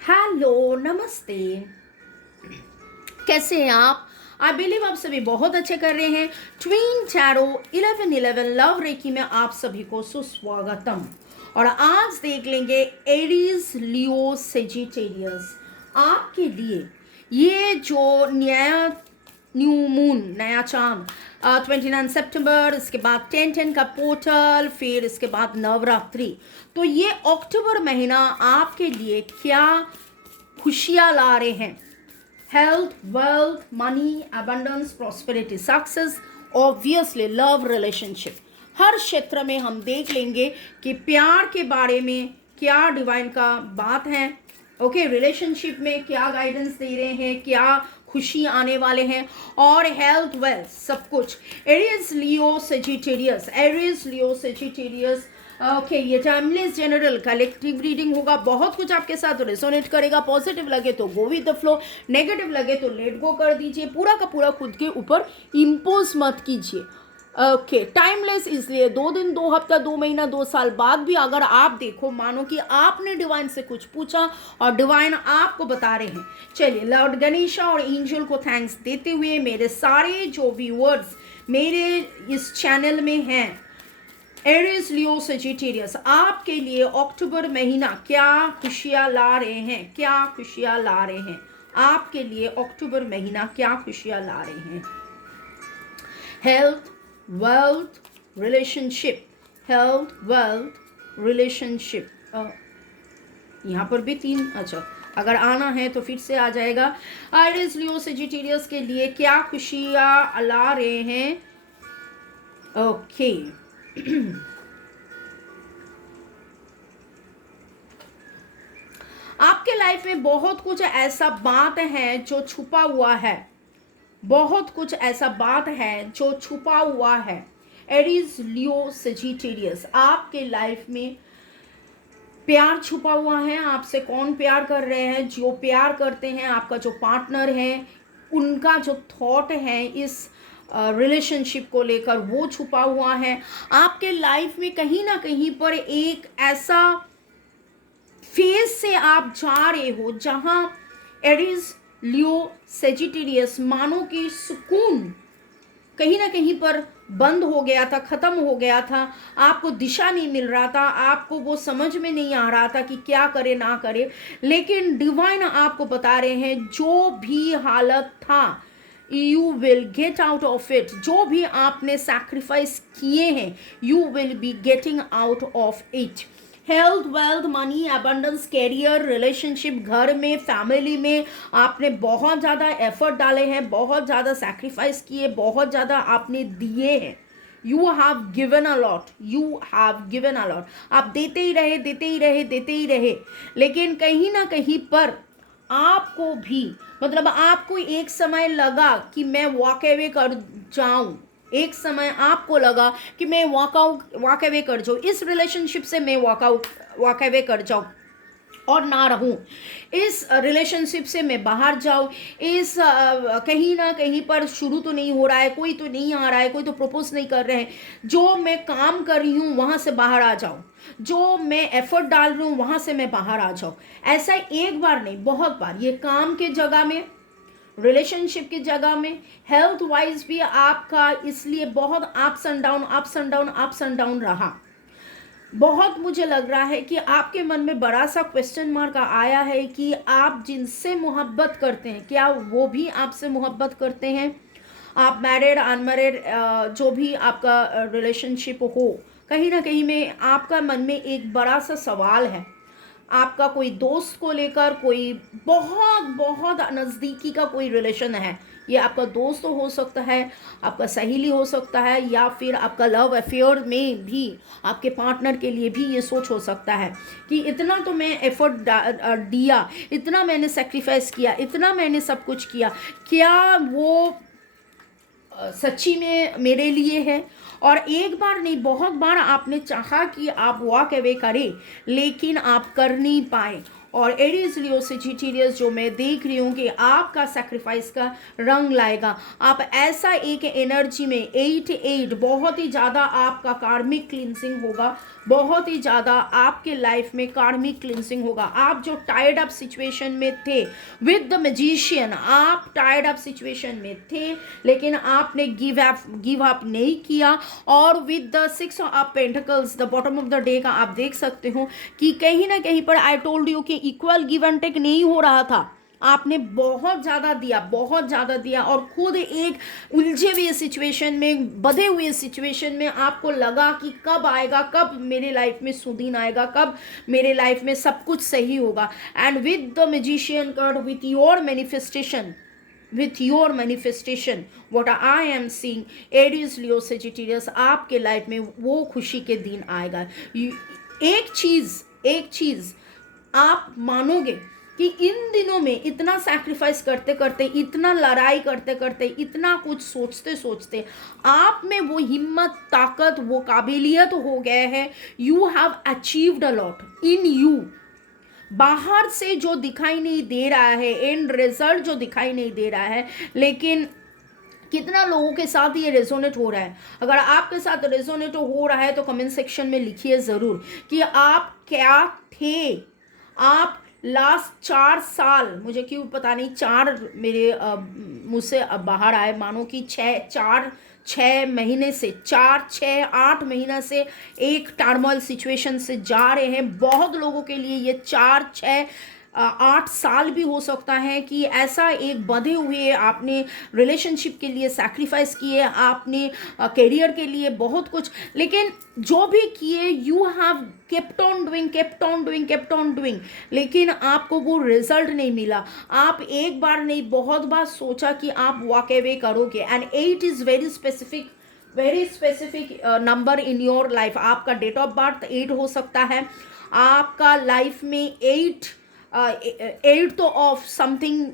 Hello, नमस्ते। कैसे हैं आप? आई बिलीव आप सभी बहुत अच्छे कर रहे हैं। ट्विन टैरो 1111 लव रेकी में आप सभी को सुस्वागतम। और आज देख लेंगे एरीज, लियो, सेजिटेरियस आपके लिए। ये जो नया न्यू मून, नया चांद 29 सितंबर, इसके बाद 10-10 का पोर्टल, फिर इसके बाद नवरात्रि। तो ये अक्टूबर महीना आपके लिए क्या खुशियाँ ला रहे हैं? Health, wealth, money, abundance, prosperity, success, obviously love, relationship, हर क्षेत्र में हम देख लेंगे कि प्यार के बारे में क्या डिवाइन का बात है। ओके, रिलेशनशिप में क्या गाइडेंस दे रहे हैं, क्या खुशी आने वाले हैं, और हेल्थ, वेल्थ, सब कुछ। Aries, Leo, Sagittarius, Aries, Leo, Sagittarius. Okay, ये टाइमलेस जनरल कलेक्टिव रीडिंग होगा। बहुत कुछ आपके साथ रेजोनेट करेगा। पॉजिटिव लगे तो go with the flow, negative लगे तो लेट गो कर दीजिए। पूरा का पूरा खुद के ऊपर इम्पोज मत कीजिए। ओके, टाइमलेस इसलिए 2 दिन, 2 हफ्ता, 2 महीना, 2 साल बाद भी अगर आप देखो, मानो कि आपने डिवाइन से कुछ पूछा और डिवाइन आपको बता रहे हैं। चलिए, लॉर्ड गणेशा और एंजल को थैंक्स देते हुए मेरे सारे जो व्यूअर्स मेरे इस चैनल में हैं, एरीज, लियो, सेजिटेरियस, आपके लिए अक्टूबर महीना क्या खुशियाँ ला रहे हैं? क्या खुशियाँ ला रहे हैं आपके लिए? अक्टूबर महीना क्या खुशियाँ ला रहे हैं? Health, wealth, relationship. Health, wealth, relationship. यहाँ पर भी 3। अच्छा, अगर आना है तो फिर से आ जाएगा। एरीज, लियो, सेजिटेरियस के लिए क्या खुशियाँ ला रहे हैं? ओके। आपके लाइफ में बहुत कुछ ऐसा बात है जो छुपा हुआ है। बहुत कुछ ऐसा बात है जो छुपा हुआ है। एरीज, लियो, सेजिटेरियस, आपके लाइफ में प्यार छुपा हुआ है। आपसे कौन प्यार कर रहे हैं? जो प्यार करते हैं, आपका जो पार्टनर है, उनका जो थॉट है इस रिलेशनशिप को लेकर, वो छुपा हुआ है। आपके लाइफ में कहीं ना कहीं पर एक ऐसा फेज से आप जा रहे हो जहां एरीज, लियो, सेजिटेरियस, मानो कि सुकून कहीं ना कहीं पर बंद हो गया था, खत्म हो गया था। आपको दिशा नहीं मिल रहा था, आपको वो समझ में नहीं आ रहा था कि क्या करे ना करे। लेकिन डिवाइन आपको बता रहे हैं, जो भी हालत था, you will get out of it. जो भी आपने सैक्रिफाइस किए हैं, you will be getting out of it. Health, wealth, money, abundance, career, relationship, घर में, फैमिली में आपने बहुत ज़्यादा एफर्ट डाले हैं, बहुत ज़्यादा सैक्रिफाइस किए, बहुत ज़्यादा आपने दिए हैं। You have given a lot, you have given a lot. आप देते ही रहे, देते ही रहे, देते ही रहे। लेकिन कहीं ना कहीं पर आपको भी, मतलब आपको एक समय लगा कि मैं वॉक अवे कर जाऊं। एक समय आपको लगा कि मैं वॉक अवे कर जाऊं, इस रिलेशनशिप से मैं वॉक अवे कर जाऊं और ना रहूं, इस रिलेशनशिप से मैं बाहर जाऊं। इस कहीं ना कहीं पर शुरू तो नहीं हो रहा है, कोई तो नहीं आ रहा है, कोई तो प्रपोज नहीं कर रहे हैं। जो मैं काम कर रही हूं वहां से बाहर आ जाऊं, जो मैं एफर्ट डाल रही हूं वहां से मैं बाहर आ जाऊं। ऐसा एक बार नहीं, बहुत बार। ये काम के जगह में, रिलेशनशिप की जगह में, हेल्थ वाइज भी आपका इसलिए बहुत ups and down, ups and down, ups and down रहा। बहुत मुझे लग रहा है कि आपके मन में बड़ा सा क्वेश्चन मार्क आया है कि आप जिनसे मोहब्बत करते हैं, क्या वो भी आपसे मोहब्बत करते हैं? आप मैरिड, अनमैरिड, जो भी आपका रिलेशनशिप हो, कहीं ना कहीं में आपका मन में एक बड़ा सा सवाल है। आपका कोई दोस्त को लेकर, कोई बहुत बहुत नज़दीकी का कोई रिलेशन है। ये आपका दोस्त हो सकता है, आपका सहेली हो सकता है, या फिर आपका लव अफेयर में भी आपके पार्टनर के लिए भी ये सोच हो सकता है कि इतना तो मैं एफर्ट दिया, इतना मैंने सेक्रीफाइस किया, इतना मैंने सब कुछ किया, क्या वो सच्ची में मेरे लिए है? और एक बार नहीं, बहुत बार आपने चाहा कि आप वॉक अवे करें, लेकिन आप कर नहीं पाए। और एरीज लियो सेजिटेरियस जो मैं देख रही हूँ कि आपका सैक्रिफाइस का रंग लाएगा। आप ऐसा एक एनर्जी में 8 बहुत ही ज़्यादा आपका कार्मिक क्लिनसिंग होगा, बहुत ही ज़्यादा आपके लाइफ में कार्मिक क्लिनसिंग होगा। आप जो टायर्ड अप सिचुएशन में थे विद द मैजिशियन, आप टायर्ड अप सिचुएशन में थे लेकिन आपने गिव अप नहीं किया। और with the 6 of pentacles the bottom of the day का आप देख सकते हो कि कहीं ना कहीं पर आई टोल्ड यू कि इक्वल गिव एंड टेक नहीं हो रहा था। आपने बहुत ज़्यादा दिया, बहुत ज़्यादा दिया और खुद एक उलझे हुए सिचुएशन में, बधे हुए सिचुएशन में आपको लगा कि कब आएगा, कब मेरे लाइफ में सुदीन आएगा, कब मेरे लाइफ में सब कुछ सही होगा। And with the magician card, with your manifestation, with your manifestation what I am seeing, Aries Leo Sagittarius, आपके लाइफ में वो खुशी के दिन आएगा। एक चीज आप मानोगे कि इन दिनों में इतना सैक्रिफाइस करते करते, इतना लड़ाई करते करते, इतना कुछ सोचते सोचते आप में वो हिम्मत, ताकत, वो काबिलियत हो गया है। You have achieved a lot in you. बाहर से जो दिखाई नहीं दे रहा है, एंड रिजल्ट जो दिखाई नहीं दे रहा है, लेकिन कितना लोगों के साथ ये रेजोनेट हो रहा है। अगर आपके साथ रेजोनेट हो रहा है तो कमेंट सेक्शन में लिखिए ज़रूर कि आप क्या थे। आप लास्ट 4 साल, मुझे क्यों पता नहीं 4 मेरे मुँह से बाहर आए, मानो कि 6 महीने से, 4-6-8 महीना से एक टर्मोइल सिचुएशन से जा रहे हैं। बहुत लोगों के लिए ये 4-6-8 साल भी हो सकता है कि ऐसा एक बंधे हुए आपने रिलेशनशिप के लिए सैक्रिफाइस किए, आपने करियर के लिए बहुत कुछ, लेकिन जो भी किए you have kept on doing, लेकिन आपको वो रिजल्ट नहीं मिला। आप एक बार नहीं बहुत बार सोचा कि आप वॉक अवे करोगे। And 8 is very specific number in your life. आपका डेट ऑफ बर्थ 8 हो सकता है, आपका लाइफ में 8 तो ऑफ समथिंग,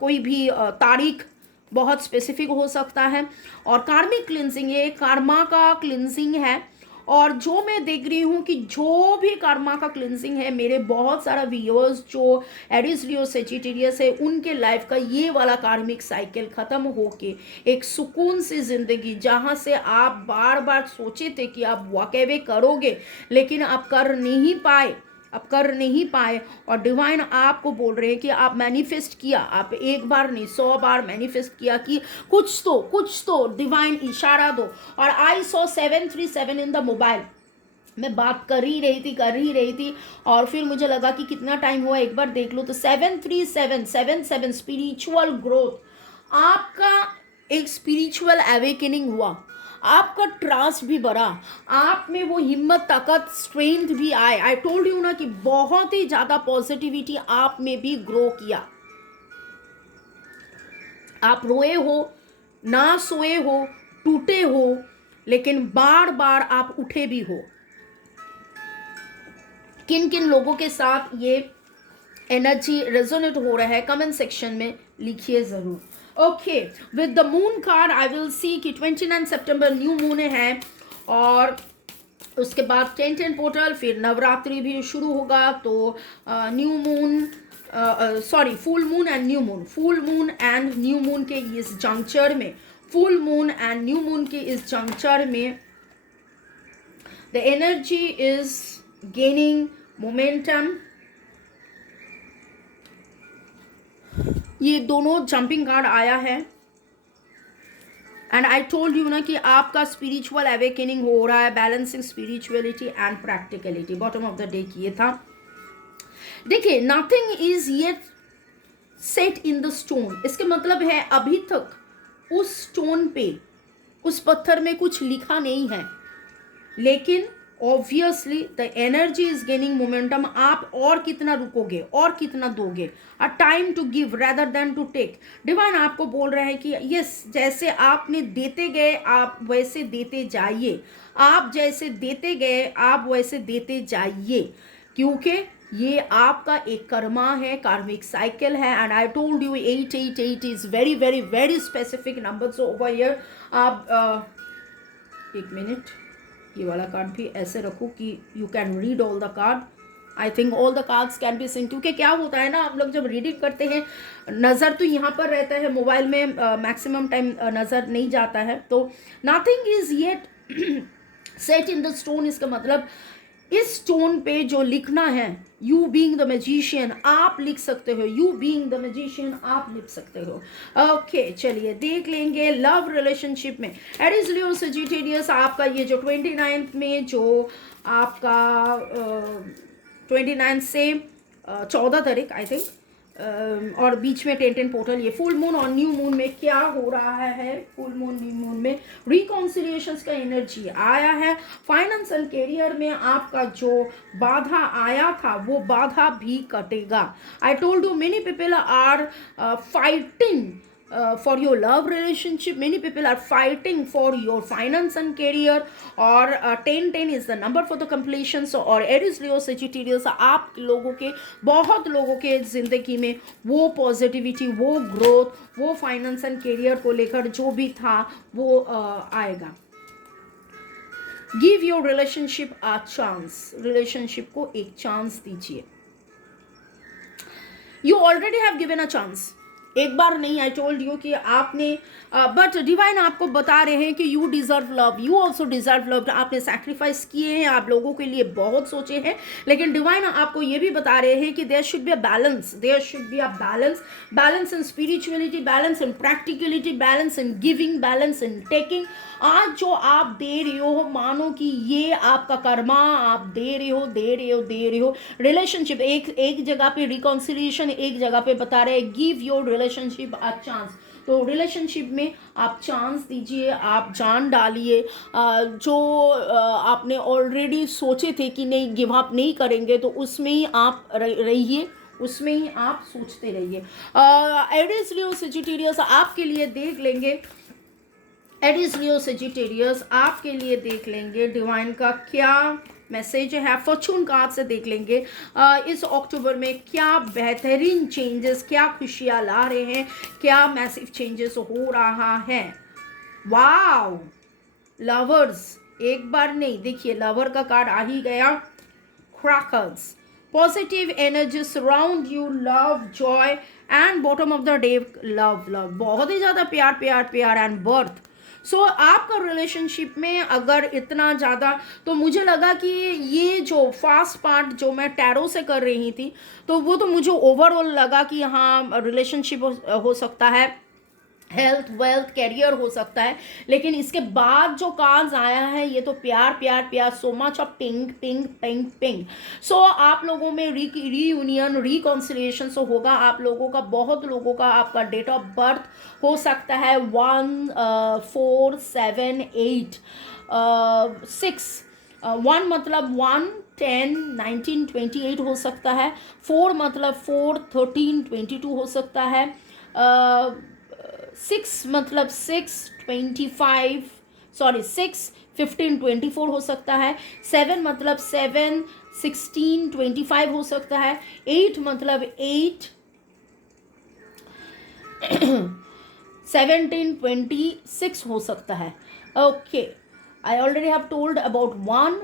कोई भी तारीख बहुत स्पेसिफिक हो सकता है। और कार्मिक क्लिनजिंग, ये कर्मा का क्लिनजिंग है। और जो मैं देख रही हूँ कि जो भी कर्मा का क्लिनजिंग है, मेरे बहुत सारा व्यूअर्स जो एरीज लियो सेजिटेरियस है, उनके लाइफ का ये वाला कार्मिक साइकिल ख़त्म होके एक सुकून सी ज़िंदगी, जहाँ से आप बार बार सोचे थे कि आप वॉक अवे करोगे लेकिन आप कर नहीं पाए। और डिवाइन आपको बोल रहे हैं कि आप मैनिफेस्ट किया, आप एक बार नहीं 100 बार मैनिफेस्ट किया कि कुछ तो डिवाइन इशारा दो। और I saw 737 in the mobile. मैं बात कर ही रही थी और फिर मुझे लगा कि कितना टाइम हुआ, एक बार देख लो तो 737 स्पिरिचुअल ग्रोथ। आपका एक स्पिरिचुअल अवेकनिंग हुआ, आपका ट्रस्ट भी बढ़ा, आप में वो हिम्मत, ताकत, स्ट्रेंथ भी आए। आई टोल्ड यू ना कि बहुत ही ज़्यादा पॉजिटिविटी आप में भी ग्रो किया। आप रोए हो, ना सोए हो, टूटे हो, लेकिन बार बार आप उठे भी हो। किन किन लोगों के साथ ये एनर्जी रेजोनेट हो रहा है कमेंट सेक्शन में लिखिए ज़रूर। Okay, with the moon card I will see कि 29 सितंबर न्यू मून है और उसके बाद 10 पोर्टल, फिर नवरात्रि भी शुरू होगा। तो new moon full moon and new moon के इस जंक्चर में, full moon and new moon के इस जंक्चर में the energy is gaining momentum. ये दोनों जंपिंग कार्ड आया है एंड आई टोल्ड यू ना कि आपका स्पिरिचुअल अवेकनिंग हो रहा है, balancing spirituality and practicality. Bottom of the day किए था। देखिए, nothing is yet set in the stone. इसके मतलब है अभी तक उस स्टोन पे, उस पत्थर में कुछ लिखा नहीं है, लेकिन obviously the energy is gaining momentum. आप और कितना रुकोगे और कितना दोगे, a time to give rather than to take. Divine आपको बोल रहे हैं कि यस, जैसे आपने देते गए आप वैसे देते जाइए, आप जैसे देते गए आप वैसे देते जाइए, क्योंकि ये आपका एक कर्मा है, कार्मिक साइकिल है। And I told you 888 is very very very specific number. So over here आप एक मिनट, ये वाला कार्ड भी ऐसे रखो कि you can read all the card. I think all the cards can be sync, क्योंकि क्या होता है ना, हम लोग जब रीडिंग करते हैं नज़र तो यहाँ पर रहता है, मोबाइल में मैक्सिमम टाइम नज़र नहीं जाता है, तो nothing is yet set in the stone. इसका मतलब इस स्टोन पे जो लिखना है, यू बीइंग द मैजिशियन आप लिख सकते हो, यू बीइंग द मैजिशियन आप लिख सकते हो। ओके चलिए देख लेंगे लव रिलेशनशिप में एरीज लियो सजिटेरियस आपका ये जो 29 में जो आपका 29 से 14 तारीख आई थिंक, और बीच में 10 पोर्टल, ये फुल मून और न्यू मून में क्या हो रहा है, फुल मून न्यू मून में रिकॉन्सिलिएशंस का एनर्जी आया है। फाइनेंस एंड करियर में आपका जो बाधा आया था वो बाधा भी कटेगा। I told you many people are fighting for your love relationship, many people are fighting for your finance and career, और 10 is the number for the completion। so और Aries Leo Sagittarius आप लोगों के, बहुत लोगों के ज़िंदगी में वो पॉजिटिविटी, वो ग्रोथ, वो फाइनेंस एंड करियर को लेकर जो भी था वो आएगा। Give your relationship a chance, relationship को एक चांस दीजिए। You already have given a chance, एक बार नहीं, आई टोल्ड यू कि आपने बट डिवाइन आपको बता रहे हैं कि you deserve love, you also deserve love. आपने सैक्रिफाइस किए हैं, आप लोगों के लिए बहुत सोचे हैं, लेकिन डिवाइन आपको ये भी बता रहे हैं कि there should be a balance, there should be a balance, balance in spirituality, balance in practicality, balance in giving, balance in taking. आज जो आप दे रहे हो मानो कि ये आपका कर्मा, आप दे रहे हो दे रहे हो दे रहे हो। रिलेशनशिप एक जगह पे रिकॉन्सिलिएशन, एक जगह पे बता रहे हैं give your relationship a chance. तो रिलेशनशिप में आप चांस दीजिए, आप जान डालिए, जो आपने ऑलरेडी सोचे थे कि नहीं गिव अप नहीं करेंगे, तो उसमें ही आप रहिए, उसमें ही आप सोचते रहिए। एरीज लियो सजिटेरियस आपके लिए देख लेंगे, एरीज लियो सजिटेरियस आपके लिए देख लेंगे डिवाइन का क्या मैसेज है। फॉर्चून कार्ड से देख लेंगे इस अक्टूबर में क्या बेहतरीन चेंजेस, क्या खुशियाँ ला रहे हैं, क्या मैसिव चेंजेस हो रहा है। वाव, लवर्स एक बार नहीं, देखिए लवर का कार्ड आ ही गया। Crackers, positive energy surround you, love, Joy and bottom of the day love, love बहुत ही ज़्यादा प्यार प्यार प्यार एंड बर्थ। सो आपका रिलेशनशिप में अगर इतना ज़्यादा, तो मुझे लगा कि ये जो फास्ट पार्ट जो मैं टैरो से कर रही थी, तो वो तो मुझे ओवरऑल लगा कि हाँ रिलेशनशिप हो सकता है, हेल्थ, वेल्थ, कैरियर हो सकता है, लेकिन इसके बाद जो कार्ड्स आया है ये तो प्यार प्यार प्यार, so much of pink pink pink pink. So आप लोगों में रीयूनियन, रिकॉन्सिलिएशन सो होगा। आप लोगों का, बहुत लोगों का आपका डेट ऑफ बर्थ हो सकता है 1 4 7 8 6, 1 मतलब 1 10 19 28 हो सकता है, 4 मतलब 4 13 22 हो सकता है, 6 मतलब 6 25 सॉरी 6 15 24 हो सकता है, 7 मतलब 7 16 25 हो सकता है, 8 मतलब 8 17 26 हो सकता है। Okay, I already have told about 1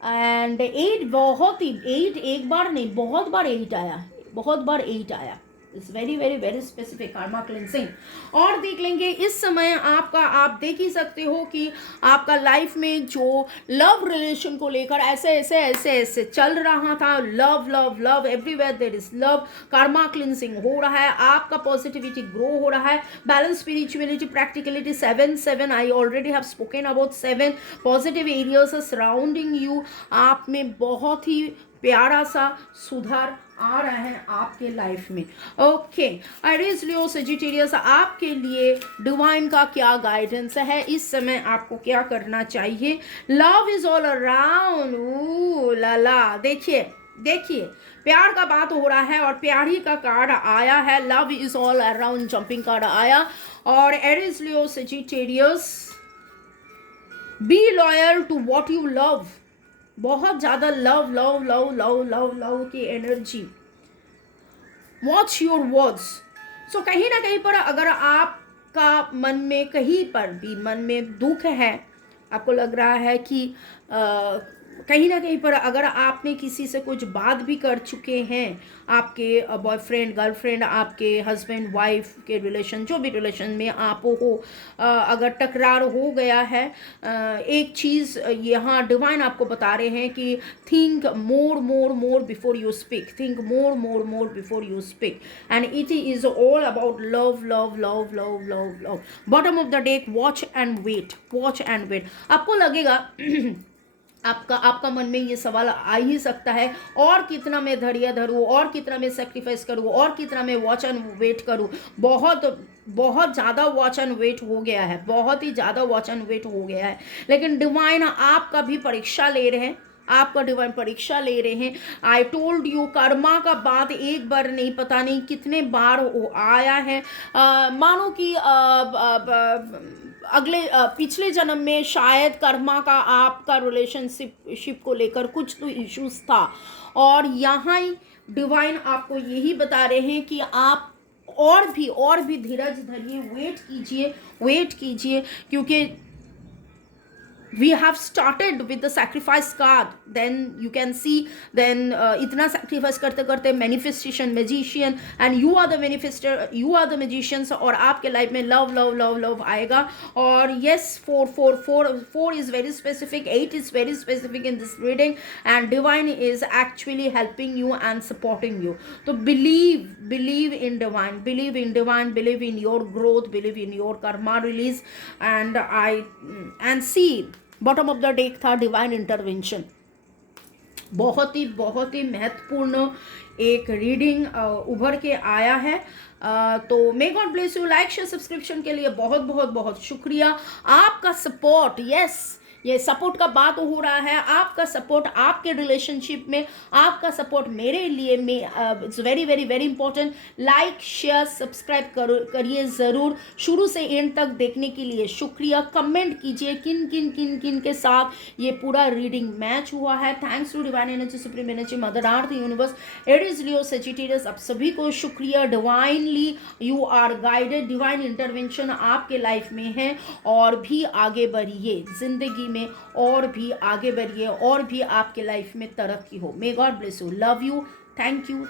and 8, बहुत ही 8 एक बार नहीं, बहुत बार 8 आया, बहुत बार 8 आया। It's very very very specific Karma cleansing. और देख लेंगे इस समय आपका, आप देख ही सकते हो कि आपका लाइफ में जो लव रिलेशन को लेकर ऐसे ऐसे ऐसे ऐसे चल रहा था, love love love everywhere there is love, karma cleansing हो रहा है, आपका पॉजिटिविटी ग्रो हो रहा है, balance, spirituality, practicality, 7 7 I already have spoken about 7 positive areas surrounding you. आप में बहुत ही प्यारा सा सुधार आ रहा है आपके लाइफ में। ओके, एरीज लियो सजिटेरियस आपके लिए डिवाइन का क्या गाइडेंस है, इस समय आपको क्या करना चाहिए। लव इज ऑल अराउंड, लाला, देखिए देखिए प्यार का बात हो रहा है और प्यार ही का कार्ड आया है, love is all around jumping card आया। और Aries Leo Sagittarius be loyal to what you love, बहुत ज़्यादा love love love love love love की energy. Watch your words. So कहीं ना कहीं पर अगर आपका मन में, कहीं पर भी मन में दुख है, आपको लग रहा है कि कहीं ना कहीं पर अगर आपने किसी से कुछ बात भी कर चुके हैं, आपके बॉयफ्रेंड गर्लफ्रेंड, आपके हस्बैंड वाइफ के रिलेशन, जो भी रिलेशन में आप हो, अगर टकरार हो गया है, एक चीज़ यहाँ डिवाइन आपको बता रहे हैं कि think more more more before you speak, think more more more before you speak, and it is all about love love love love love love. Bottom of the deck, watch and wait, watch and wait. आपको लगेगा आपका मन में ये सवाल आ ही सकता है, और कितना मैं धैर्य धरूँ, और कितना मैं सेक्रीफाइस करूँ, और कितना मैं वॉच एंड वेट करूँ। बहुत बहुत ज़्यादा वॉच एंड वेट हो गया है, बहुत ही ज़्यादा वॉच एंड वेट हो गया है। लेकिन डिवाइन आपका भी परीक्षा ले रहे हैं, आपका डिवाइन परीक्षा ले रहे हैं। आई टोल्ड यू, कर्मा का बात एक बार नहीं, पता नहीं कितने बार आया है। मानो कि अगले पिछले जन्म में शायद कर्मा का आपका रिलेशनशिप को लेकर कुछ तो इश्यूज था, और यहाँ ही डिवाइन आपको यही बता रहे हैं कि आप और भी धीरज धरिए, वेट कीजिए, क्योंकि we have started with the sacrifice card, then you can see, then itna sacrifice karte karte manifestation magician, and you are the manifester, you are the magicians, और आपके लाइफ में लव लव लव लव आएगा। और yes, 4 is very specific, 8 is very specific in this reading, and divine is actually helping you and supporting you. So believe in divine, believe in your growth, believe in your karma release, and see, bottom of the deck था divine intervention. बहुत ही महत्वपूर्ण एक reading उभर के आया है। तो may God bless you. Like share subscription के लिए बहुत बहुत बहुत शुक्रिया। आपका सपोर्ट, यस, ये सपोर्ट का बात हो रहा है, आपका सपोर्ट आपके रिलेशनशिप में, आपका सपोर्ट मेरे लिए में it's very very very important. Like share subscribe करिए ज़रूर। शुरू से एंड तक देखने के लिए शुक्रिया। कमेंट कीजिए किन के साथ ये पूरा रीडिंग मैच हुआ है। Thanks to divine energy, supreme energy, mother earth universe, Aries Leo Sagittarius, आप सभी को शुक्रिया। Divinely you are guided, divine intervention आपके लाइफ में है, और भी आगे बढ़िए जिंदगी में, और भी आगे बढ़िए, और भी आपके लाइफ में तरक्की हो। May God bless you, love you, thank you.